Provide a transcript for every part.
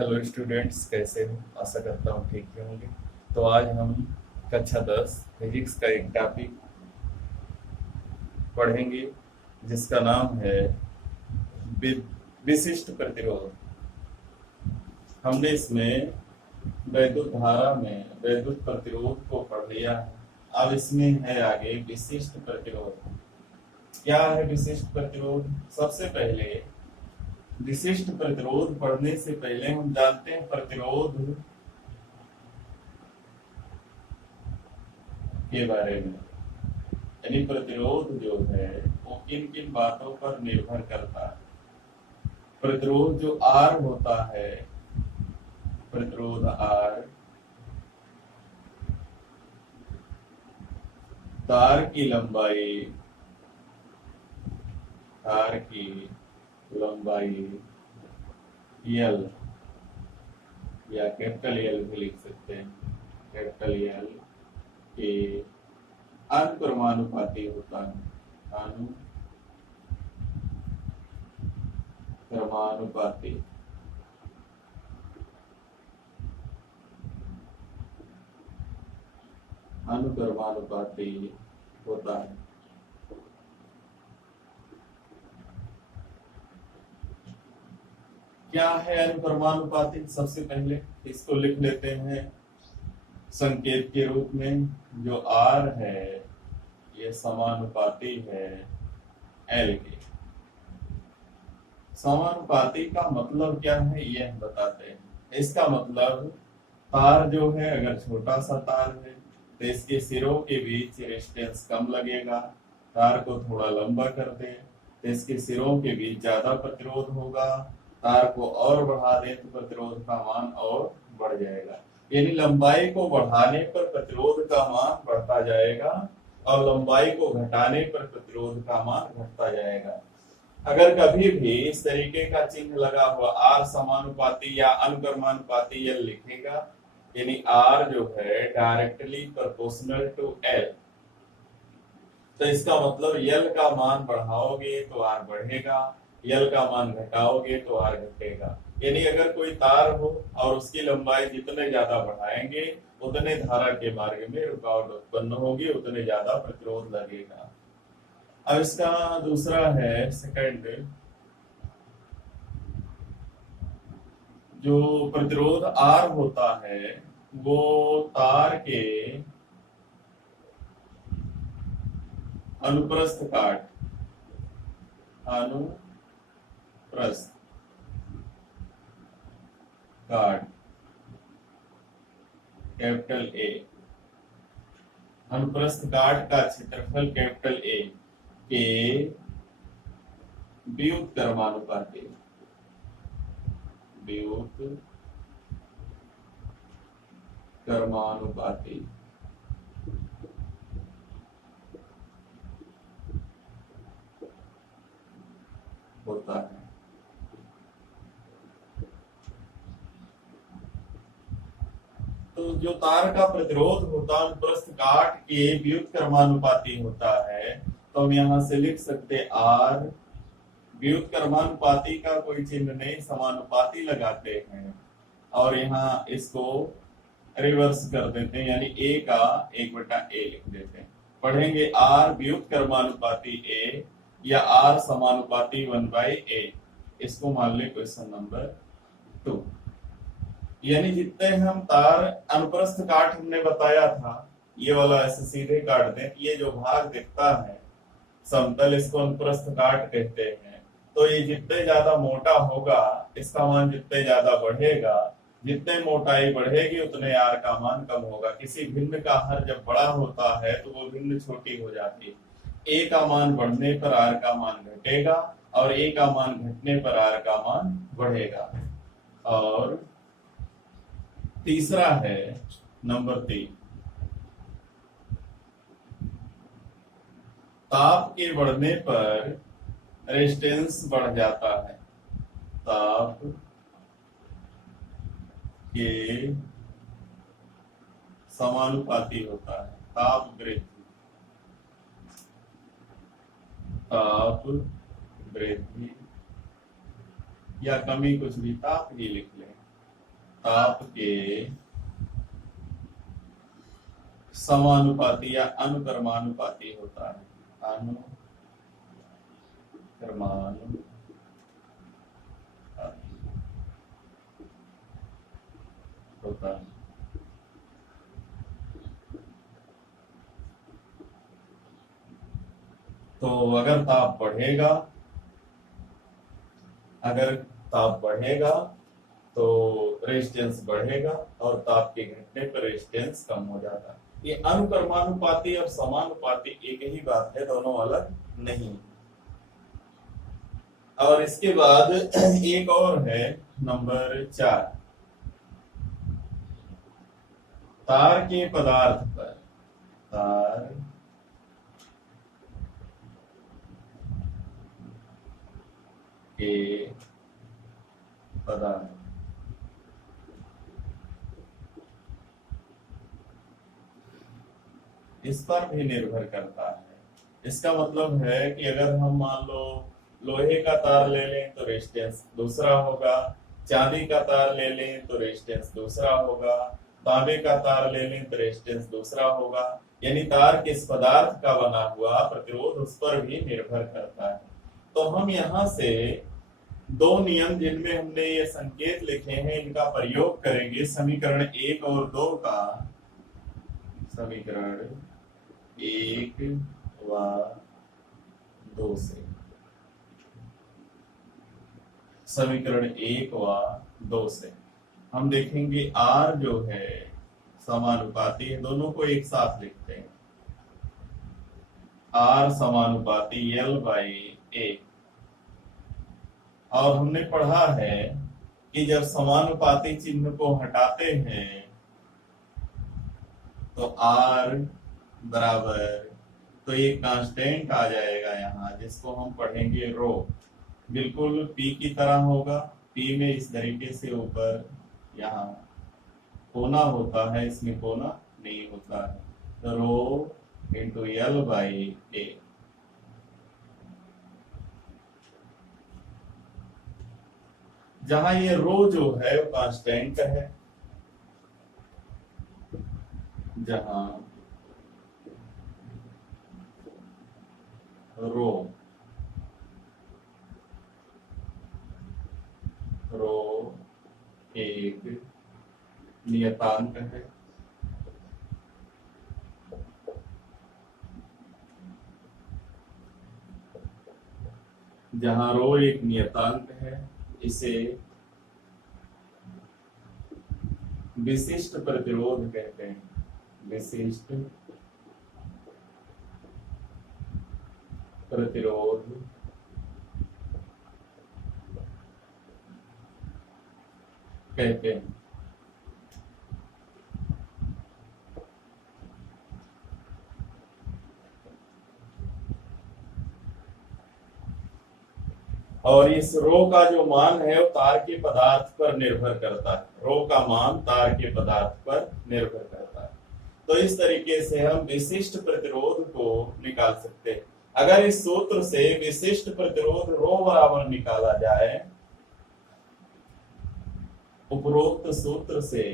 Hello students, कैसे हो? आशा करता हूँ ठीक ही होंगे। तो आज हम कक्षा 10 फिजिक्स का एक टॉपिक पढ़ेंगे जिसका नाम है वि- विशिष्ट प्रतिरोध। हमने इसमें वैद्युत धारा में वैद्युत प्रतिरोध को पढ़ लिया है। अब इसमें है आगे विशिष्ट प्रतिरोध। क्या है विशिष्ट प्रतिरोध? सबसे पहले विशिष्ट प्रतिरोध पढ़ने से पहले हम जानते हैं प्रतिरोध के बारे में। यानी प्रतिरोध जो है वो किन किन बातों पर निर्भर करता है। प्रतिरोध जो आर होता है, प्रतिरोध आर तार की लंबाई, तार की लंबाई यल या कैपिटल यल भी लिख सकते हैं, कैपिटल यल के अनुक्रमानुपाती होता है। अनुक्रमानुपाती अनुक्रमानुपाती होता है। क्या है अनुक्रमानुपाती? सबसे पहले इसको लिख लेते हैं संकेत के रूप में। जो आर है ये समानुपाती है एल के। समानुपाती का मतलब क्या है यह बताते हैं। इसका मतलब तार जो है, अगर छोटा सा तार है तो इसके सिरों के बीच रेजिस्टेंस कम लगेगा। तार को थोड़ा लंबा कर दे तो इसके सिरों के बीच ज्यादा प्रतिरोध होगा। तार को और बढ़ा दे तो प्रतिरोध का मान और बढ़ जाएगा। यानी लंबाई को बढ़ाने पर प्रतिरोध का मान बढ़ता जाएगा और लंबाई को घटाने पर प्रतिरोध का मान घटता जाएगा। अगर कभी भी इस तरीके का चिन्ह लगा हुआ आर समानुपाती या अनुक्रमानुपाती यल लिखेगा, यानी आर जो है डायरेक्टली प्रोपोर्शनल टू एल, तो इसका मतलब यल का मान बढ़ाओगे तो आर बढ़ेगा, यल का मान घटाओगे तो आर घटेगा। यानी अगर कोई तार हो और उसकी लंबाई जितने ज्यादा बढ़ाएंगे उतने धारा के मार्ग में रुकावट उत्पन्न होगी, उतने ज्यादा प्रतिरोध लगेगा। अब इसका दूसरा है सेकंड, जो प्रतिरोध आर होता है वो तार के अनुप्रस्थ काट, अनुप्रस्थ काट कैपिटल ए, अनुप्रस्थ काट का क्षेत्रफल कैपिटल ए के व्युत क्रमानुपाती, व्युत क्रमानुपाती होता है। तो जो तार का प्रतिरोध होता है अनुप्रस्थ काट के व्युत क्रमानुपाती होता है। तो हम यहां से लिख सकते आर व्युत क्रमानुपाती का कोई चिन्ह नहीं, समानुपाती लगाते हैं और यहाँ इसको रिवर्स कर देते हैं, यानी ए का 1/a लिख देते हैं। पढ़ेंगे आर व्युत क्रमानुपाती ए या आर समानुपाती 1/a। इसको मान ले क्वेश्चन नंबर 2। यानी जितने हम तार अनुप्रस्थ काट हमने बताया था, ये वाला ऐसे सीधे काट दें, ये जो भाग दिखता है समतल, इसको अनुप्रस्थ काट कहते हैं। तो ये जितने ज्यादा मोटा होगा इसका मान जितने ज्यादा बढ़ेगा, जितने मोटाई बढ़ेगी उतने आर का मान कम होगा। किसी भिन्न का हर जब बड़ा होता है तो वो भिन्न छोटी हो जाती है। ए का मान बढ़ने पर आर का मान घटेगा और ए का मान घटने पर आर का मान बढ़ेगा। और तीसरा है नंबर 3, ताप के बढ़ने पर रेजिस्टेंस बढ़ जाता है। ताप के समानुपाती होता है। ताप वृद्धि, ताप वृद्धि या कमी, कुछ भी, ताप ही लिख लें। ताप के समानुपाती या अनुक्रमानुपाती होता है, अनुक्रमानुपाती होता है। तो अगर ताप बढ़ेगा तो रेजिस्टेंस बढ़ेगा और ताप के घटने पर रेजिस्टेंस कम हो जाता है। ये अनुक्रमानुपाती और समानुपाती एक ही बात है, दोनों अलग नहीं। और इसके बाद एक और है नंबर 4, तार के पदार्थ पर, तार के पदार्थ इस पर भी निर्भर करता है। इसका मतलब है कि अगर हम मान लो लोहे का तार ले लें तो रेजिस्टेंस दूसरा होगा, चांदी का तार ले लें तो रेजिस्टेंस दूसरा होगा, तांबे का तार ले लें तो रेजिस्टेंस दूसरा होगा। यानी तार किस पदार्थ का बना हुआ प्रतिरोध उस पर भी निर्भर करता है। तो हम यहाँ से दो नियम जिनमें हमने ये संकेत लिखे हैं इनका प्रयोग करेंगे समीकरण 1 और 2 का। समीकरण 1 व 2 से, समीकरण 1 व 2 से हम देखेंगे R जो है समानुपाती है, दोनों को एक साथ लिखते हैं, R समानुपाती L/A। और हमने पढ़ा है कि जब समानुपाती चिन्ह को हटाते हैं तो R बराबर, तो ये कांस्टेंट आ जाएगा यहाँ, जिसको हम पढ़ेंगे रो, बिल्कुल P की तरह होगा। P में इस तरीके से ऊपर यहाँ कोना होता है, इसमें कोना नहीं होता है, तो रो इंटू L/A। जहां ये रो जो है वो कांस्टेंट है, जहां रो एक नियतांक है, जहां रो एक नियतांक है, इसे विशिष्ट प्रतिरोध कहते हैं, विशिष्ट प्रतिरोध कहते हैं। और इस रो का जो मान है वो तार के पदार्थ पर निर्भर करता है, रो का मान तार के पदार्थ पर निर्भर करता है। तो इस तरीके से हम विशिष्ट प्रतिरोध को निकाल सकते हैं। अगर इस सूत्र से विशिष्ट प्रतिरोध रो बराबर निकाला जाए, उपरोक्त सूत्र से,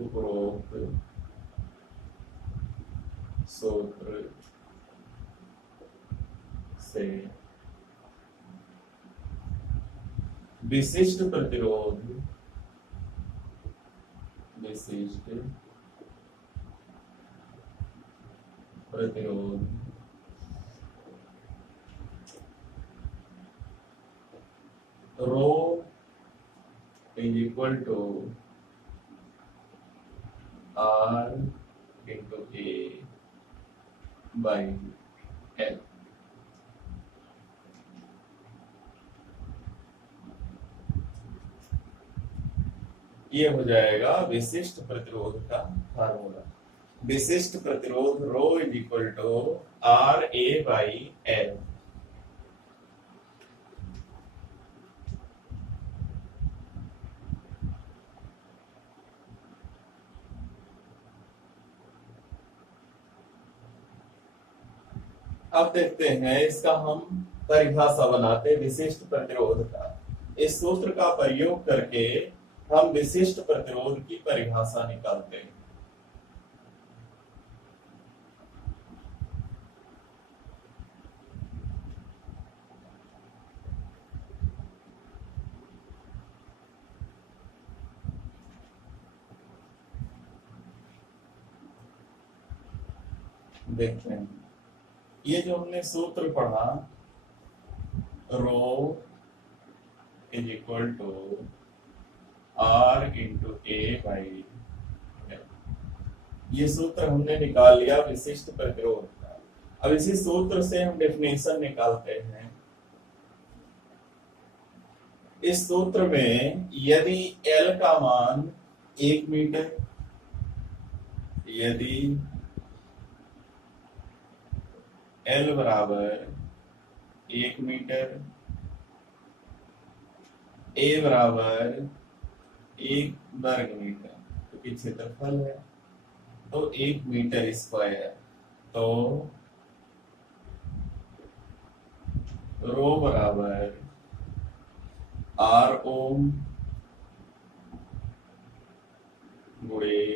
उपरोक्त सूत्र से विशिष्ट प्रतिरोध, विशिष्ट प्रतिरोध rho is equal to R into A by L। ये हो जाएगा विशिष्ट प्रतिरोध का फार्मूला। विशिष्ट प्रतिरोध rho is equal to RA/L। अब देखते हैं इसका हम परिभाषा बनाते विशिष्ट प्रतिरोध का। इस सूत्र का प्रयोग करके हम विशिष्ट प्रतिरोध की परिभाषा निकालते हैं। देखते हैं, ये जो हमने सूत्र पढ़ा, rho is equal to R into A by, ये सूत्र हमने निकाल लिया विशिष्ट प्रतिरोध का। अब इसी सूत्र से हम डेफिनेशन निकालते हैं। इस सूत्र में यदि L का मान 1 मीटर, यदि L बराबर 1 मीटर, A बराबर 1 वर्ग मीटर, क्योंकि क्षेत्रफल है तो 1 मीटर स्क्वायर, तो रो बराबर R ओम गुणे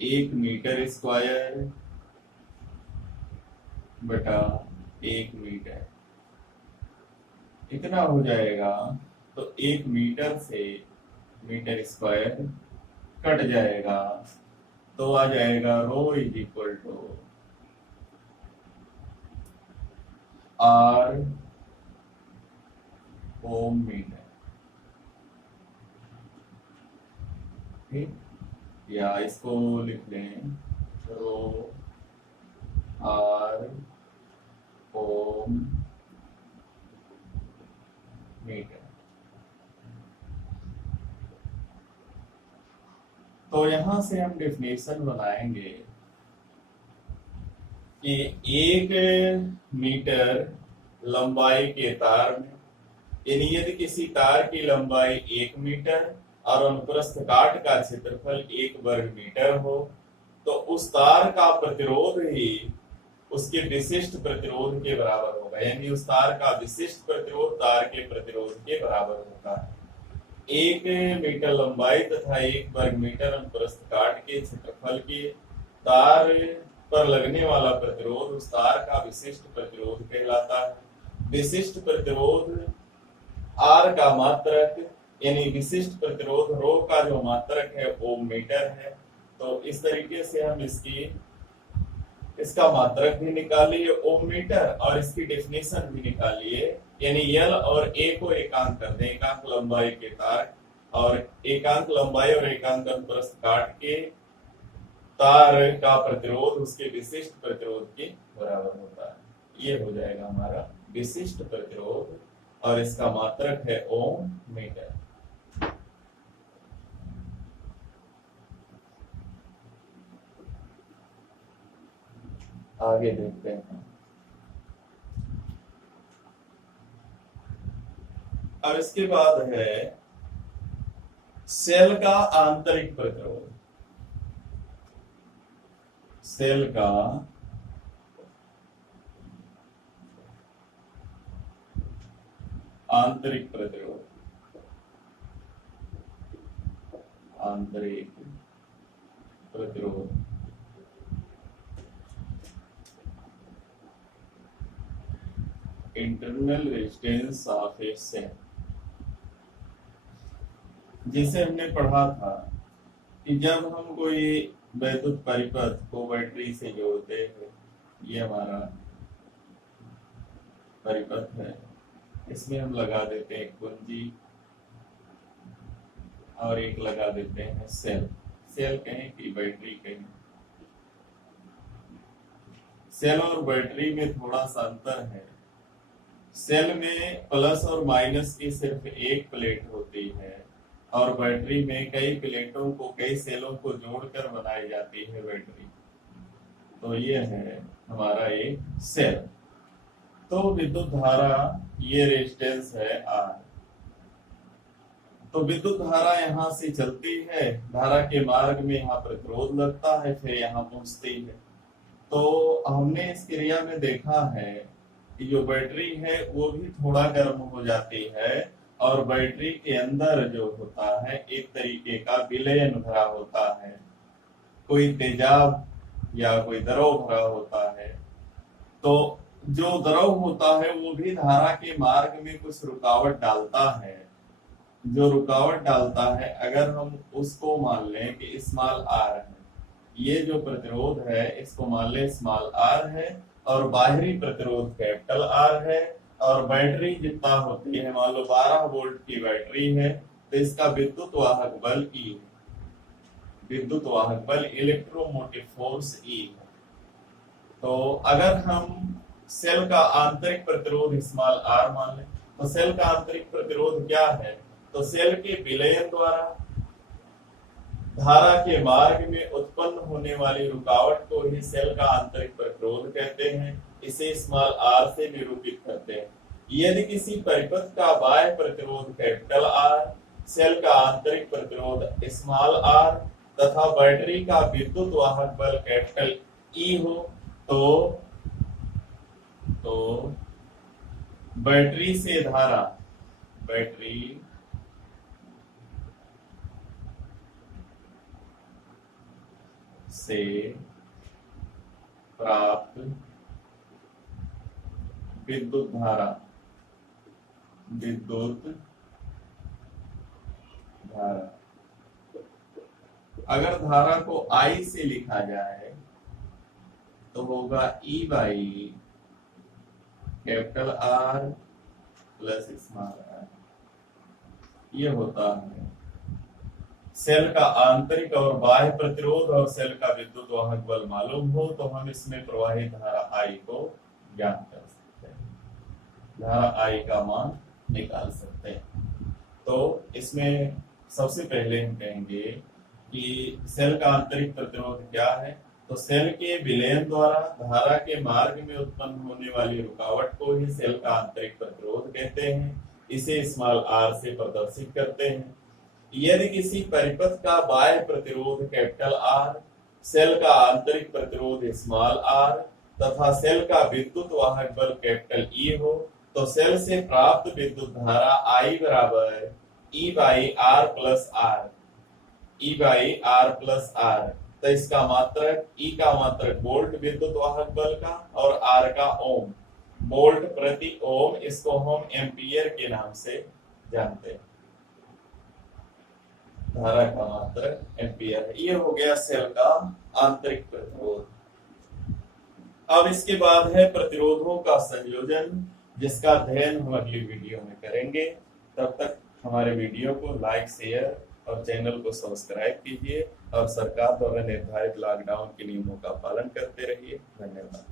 1 मीटर स्क्वायर बटा 1 मीटर, इतना हो जाएगा। तो 1 मीटर से मीटर स्क्वायर कट जाएगा, तो आ जाएगा rho is equal to R ohm metre, ठीक, या इसको लिख लें रो R ओम मीटर। तो यहां से हम डेफिनेशन बनाएंगे कि 1 मीटर लंबाई के तार में, यानी यदि किसी तार की लंबाई 1 मीटर और अनुप्रस्थ काट का क्षेत्रफल 1 वर्ग मीटर हो, तो उस तार का प्रतिरोध ही उसके विशिष्ट प्रतिरोध के बराबर होगा, यानी उस तार का विशिष्ट प्रतिरोध तार के प्रतिरोध के बराबर होगा। 1 मीटर लंबाई तथा 1 वर्ग मीटर अनुप्रस्थ काट के क्षेत्रफल के तार पर लगने वाला प्रतिरोध उस तार का विशिष्ट प्रतिरोध कहलाता है। विशिष्ट प्रतिरोध R का मात्रक, यानी विशिष्ट प्रतिरोध रो का जो मात्रक है ओम मीटर है। तो इस तरीके से हम इसका मात्रक भी निकालिए ओम मीटर और इसकी डेफिनेशन भी निकालिए, यानी L और A को एकांक कर दें, एकांक लंबाई के तार, और एकांक लंबाई और एकांक अनुप्रस्थ काट के तार का प्रतिरोध उसके विशिष्ट प्रतिरोध के बराबर होता है। ये हो जाएगा हमारा विशिष्ट प्रतिरोध और इसका मात्रक है ओम मीटर। आगे देखते हैं। अब इसके बाद है सेल का आंतरिक प्रतिरोध। सेल का आंतरिक प्रतिरोध, आंतरिक प्रतिरोध internal resistance of a cell, जिसे हमने पढ़ा था कि जब हम कोई वैद्युत परिपथ को बैटरी से जोड़ते हैं, ये हमारा परिपथ है, इसमें हम लगा देते हैं कुंजी और एक लगा देते हैं सेल। सेल कहें कि बैटरी कहें, सेल और बैटरी में थोड़ा सा अंतर है। सेल में प्लस और माइनस की सिर्फ एक प्लेट होती है और बैटरी में कई प्लेटों को, कई सेलों को जोड़कर बनाई जाती है बैटरी। तो ये है हमारा एक सेल। तो विद्युत धारा, ये रेजिस्टेंस है R। तो विद्युत धारा यहाँ से चलती है, धारा के मार्ग में यहाँ प्रतिरोध लगता है, फिर यहाँ पहुंचती है। तो हमने इस क्रिया में देखा है कि जो बैटरी है वो भी थोड़ा गर्म हो जाती है और बैटरी के अंदर जो होता है एक तरीके का विलयन भरा होता है, कोई तेजाब या कोई द्रव भरा होता है। तो जो द्रव होता है वो भी धारा के मार्ग में कुछ रुकावट डालता है। जो रुकावट डालता है, अगर हम उसको मान लें कि स्मॉल आर है, ये जो प्रतिरोध है इसको मान लें स्मॉल आर है, और बाहरी प्रतिरोध कैपिटल आर है, और बैटरी जितना होती है मान लो 12 वोल्ट की बैटरी है, तो इसका विद्युत वाहक बल E है, विद्युत वाहक बल इलेक्ट्रोमोटिव फोर्स E है। तो अगर हम सेल का आंतरिक प्रतिरोध स्मॉल आर मान लें, तो सेल का आंतरिक प्रतिरोध क्या है? तो सेल के विलयन द्वारा धारा के मार्ग में उत्पन्न होने वाली रुकावट को ही सेल का आंतरिक प्रतिरोध कहते हैं। इसे स्मॉल आर से निरूपित करते हैं। यदि किसी परिपथ का बाह्य प्रतिरोध कैपिटल आर, सेल का आंतरिक प्रतिरोध स्मॉल आर तथा बैटरी का विद्युत वाहक बल कैपिटल ई हो, तो बैटरी से धारा, बैटरी से प्राप्त विद्युत धारा, विद्युत धारा, अगर धारा को I से लिखा जाए तो होगा E by capital R plus small r. ये होता है सेल का आंतरिक और बाह्य प्रतिरोध, और सेल का विद्युत वाहक बल मालूम हो तो हम इसमें प्रवाहित धारा I को ज्ञात कर सकते हैं, धारा I का मान निकाल सकते हैं। तो इसमें सबसे पहले हम कहेंगे कि सेल का आंतरिक प्रतिरोध क्या है। तो सेल के विलयन द्वारा धारा के मार्ग में उत्पन्न होने वाली रुकावट को ही सेल का आंतरिक प्रतिरोध कहते हैं। इसे स्मॉल आर से प्रदर्शित करते हैं। यदि किसी परिपथ का बाह्य प्रतिरोध कैपिटल आर, सेल का आंतरिक प्रतिरोध स्मॉल आर तथा सेल का विद्युत वाहक बल कैपिटल ई हो, तो सेल से प्राप्त विद्युत धारा I बराबर E by R plus r, E by R plus r. तो इसका मात्रक E का मात्रक वोल्ट विद्युत वाहक बल का, और R का ओम, वोल्ट प्रति ओम, इसको हम एम्पियर के नाम से जानते हैं। धारा का मात्रक एम्पियर है। ये हो गया सेल का आंतरिक प्रतिरोध। अब इसके बाद है प्रतिरोधों का संयोजन, जिसका अध्ययन हम अगली वीडियो में करेंगे। तब तक हमारे वीडियो को लाइक, शेयर और चैनल को सब्सक्राइब कीजिए, और सरकार द्वारा निर्धारित लॉकडाउन के नियमों का पालन करते रहिए। धन्यवाद।